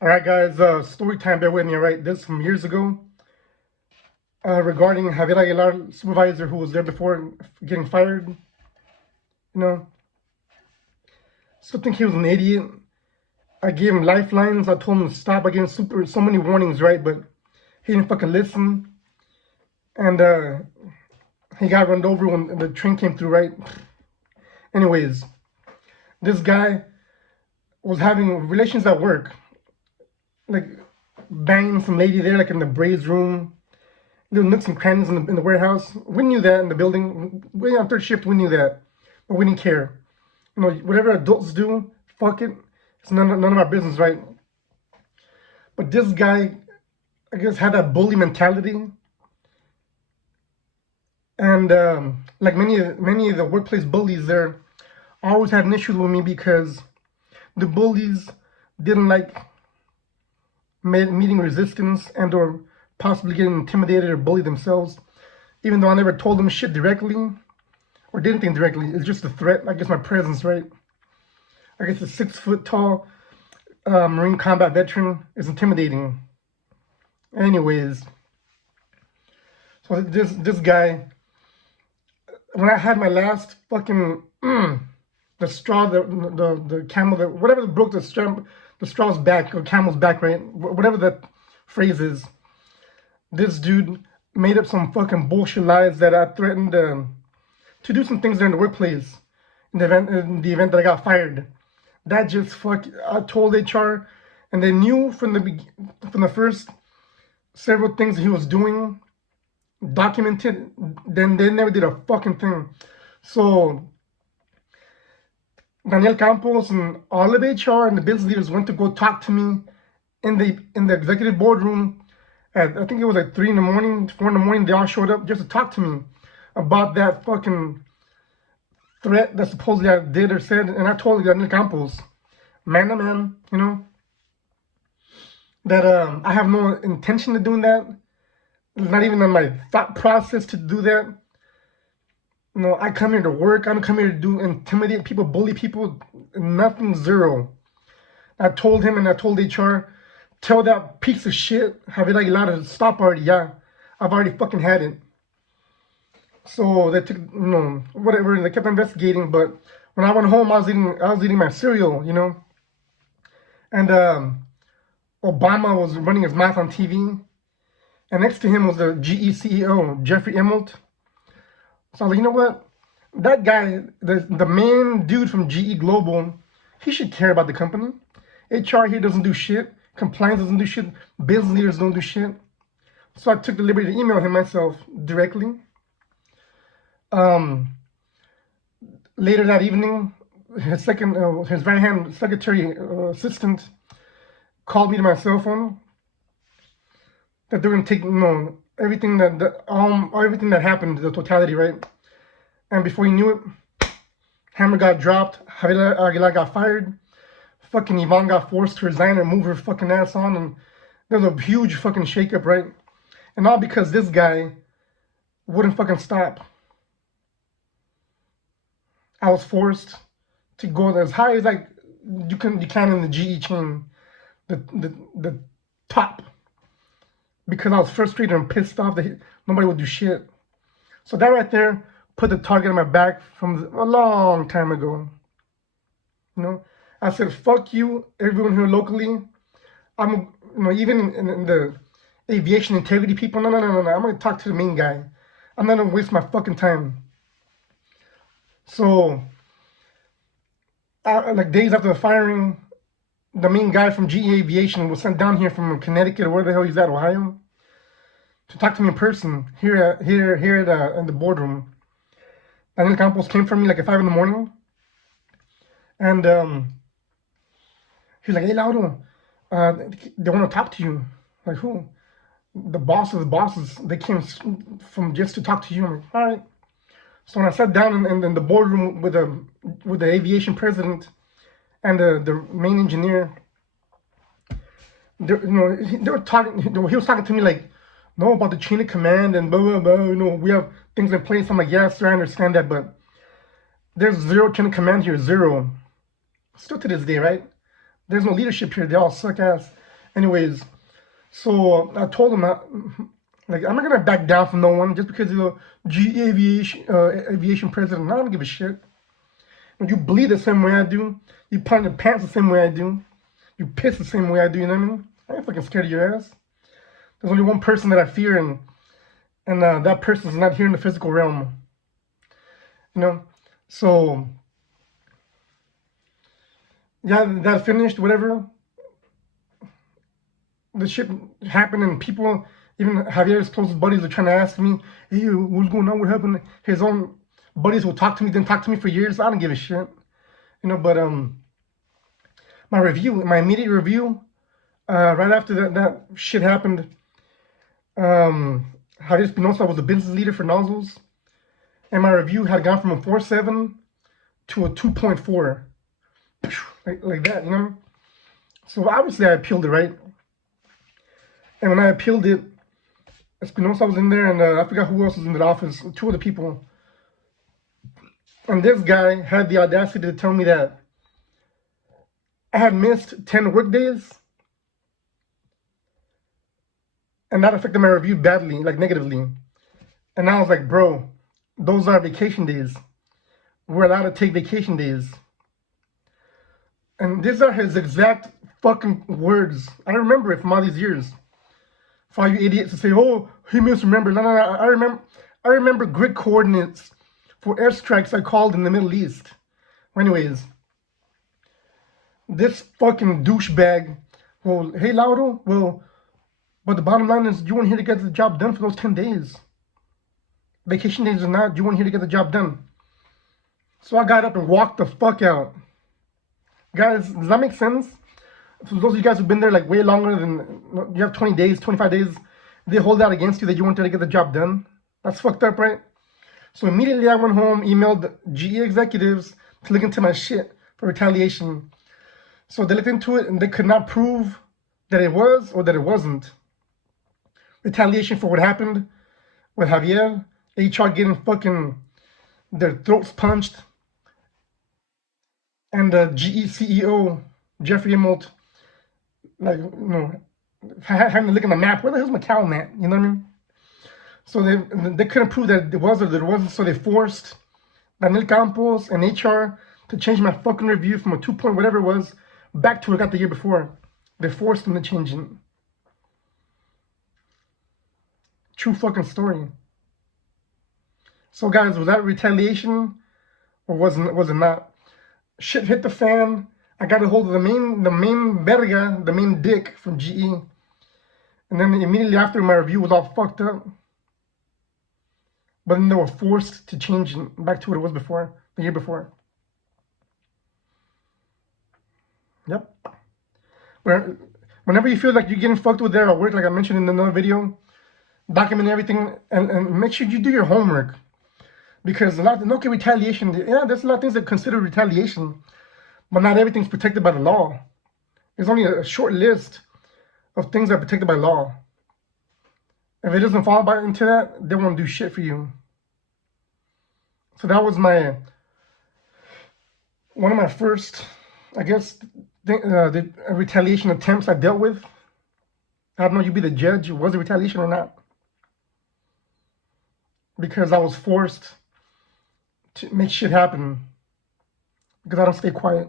All right, guys, story time, bear with me, all right? This is from years ago regarding Javier Aguilar, supervisor who was there before getting fired. You know, still think he was an idiot. I gave him lifelines. I told him to stop. I gave him so many warnings, right? But he didn't fucking listen. And he got run over when the train came through, right? Anyways, this guy was having relations at work, like banging some lady there, like in the braids room. Little nooks and crannies in the warehouse. We knew that in the building. We on third shift, we knew that, but we didn't care. You know, whatever adults do, fuck it. It's none of our business, right? But this guy, I guess, had that bully mentality, and like many of the workplace bullies, there always had an issue with me because the bullies didn't like meeting resistance and or possibly getting intimidated or bullied themselves, even though I never told them shit directly or did anything directly. It's just a threat. I guess my presence, right? I guess a 6 foot tall Marine combat veteran is intimidating. Anyways, so this guy, when I had my last fucking the straw, the camel, whatever broke the straw's back or camel's back, right? Whatever that phrase is. This dude made up some fucking bullshit lies that I threatened to do some things there in the workplace in the event that I got fired. That just I told HR, and they knew from the first several things he was doing, documented. Then they never did a fucking thing. So Daniel Campos and all of HR and the business leaders went to go talk to me in the executive boardroom. I think it was like 3 in the morning, 4 in the morning. They all showed up just to talk to me about that fucking threat that supposedly I did or said. And I told Daniel Campos, man to man, you know, that I have no intention of doing that. It's not even in my thought process to do that. You know, I come here to work. I don't come here to intimidate people, bully people. Nothing, zero. I told him and I told HR, tell that piece of shit, Javier Aguilar, to stop already. Yeah, I've already fucking had it. So they took, whatever. They kept investigating. But when I went home, I was eating my cereal, you know. And Obama was running his mouth on TV, and next to him was the GE CEO, Jeffrey Immelt. So I was like, you know what? That guy, the main dude from GE Global, he should care about the company. HR here doesn't do shit. Compliance doesn't do shit. Business leaders don't do shit. So I took the liberty to email him myself directly. Later that evening, his right-hand secretary assistant called me to my cell phone that they're gonna take everything that happened, the totality, right? And before you knew it, hammer got dropped. Javier Aguilar got fired. Fucking Yvonne got forced to resign and move her fucking ass on, and there was a huge fucking shakeup, right? And all because this guy wouldn't fucking stop. I was forced to go as high as you can in the GE chain, the top, because I was frustrated and pissed off that nobody would do shit. So that right there put the target on my back from a long time ago. You know, I said, fuck you, everyone here locally. I'm, even in the aviation integrity people, no. I'm gonna talk to the main guy. I'm not gonna waste my fucking time. So, like days after the firing, the main guy from GE Aviation was sent down here from Connecticut or where the hell he's at, Ohio, to talk to me in person here in the boardroom. Daniel Campos came for me like at 5 in the morning, and he's like, "Hey, Lauro, they want to talk to you." Like, who? The bosses. They came from just to talk to you. I'm like, all right. So when I sat down in the boardroom with the aviation president and the main engineer, they were talking. He was talking to me like, no, about the chain of command and blah blah blah. We have things in place. I'm like, yeah, sir, I understand that, but there's zero chain of command here, zero. Still to this day, right? There's no leadership here. They all suck ass. Anyways, so I told him, like, I'm not gonna back down from no one just because you're GE Aviation president. I don't give a shit. When you bleed the same way I do, you put your pants the same way I do, you piss the same way I do. You know what I mean? I ain't fucking scared of your ass. There's only one person that I fear, and that person's not here in the physical realm. You know, so yeah, that finished. Whatever. The shit happened, and people, even Javier's closest buddies, are trying to ask me, "Hey, what's going on? What happened?" His own buddies will talk to me, didn't talk to me for years. I don't give a shit, you know. But my immediate review, right after that shit happened, Javier Espinosa was the business leader for Nozzles, and my review had gone from a 4.7 to a 2.4, like that, you know. So obviously I appealed it, right? And when I appealed it, Espinosa was in there, and I forgot who else was in the office, two other people. And this guy had the audacity to tell me that I had missed 10 work days, and that affected my review badly, like negatively. And I was like, bro, those are vacation days. We're allowed to take vacation days. And these are his exact fucking words. I remember it from all these years. For all you idiots to say, oh, he misremembered. No. I remember grid coordinates for airstrikes I called in the Middle East. Anyways, this fucking douchebag, well, hey, Lauro, well, but the bottom line is you weren't here to get the job done for those 10 days. Vacation days or not, you weren't here to get the job done. So I got up and walked the fuck out. Guys, does that make sense? For those of you guys who've been there like way longer than, you have 20 days, 25 days, they hold that against you that you weren't there to get the job done. That's fucked up, right? So immediately I went home, emailed GE executives to look into my shit for retaliation. So they looked into it and they could not prove that it was or that it wasn't retaliation for what happened with Javier, HR getting fucking their throats punched, and the GE CEO, Jeffrey Immelt, like, you know, having to look at the map. Where the hell's McAllen at? You know what I mean? So they couldn't prove that it was or that it wasn't. So they forced Daniel Campos and HR to change my fucking review from a 2 point whatever it was back to what I got the year before. They forced them to change it. True fucking story. So guys, was that retaliation or was it not? Shit hit the fan. I got a hold of the main verga, the main dick from GE. And then immediately after, my review was all fucked up. But then they were forced to change it back to what it was before, the year before. Yep. Whenever you feel like you're getting fucked with there at work, like I mentioned in another video, document everything and make sure you do your homework. Because okay, retaliation, yeah, there's a lot of things that consider retaliation, but not everything's protected by the law. There's only a short list of things that are protected by law. If it doesn't fall into that, they won't do shit for you. So that was one of my first, I guess, the retaliation attempts I dealt with. I don't know, you be the judge, was it retaliation or not? Because I was forced to make shit happen because I don't stay quiet.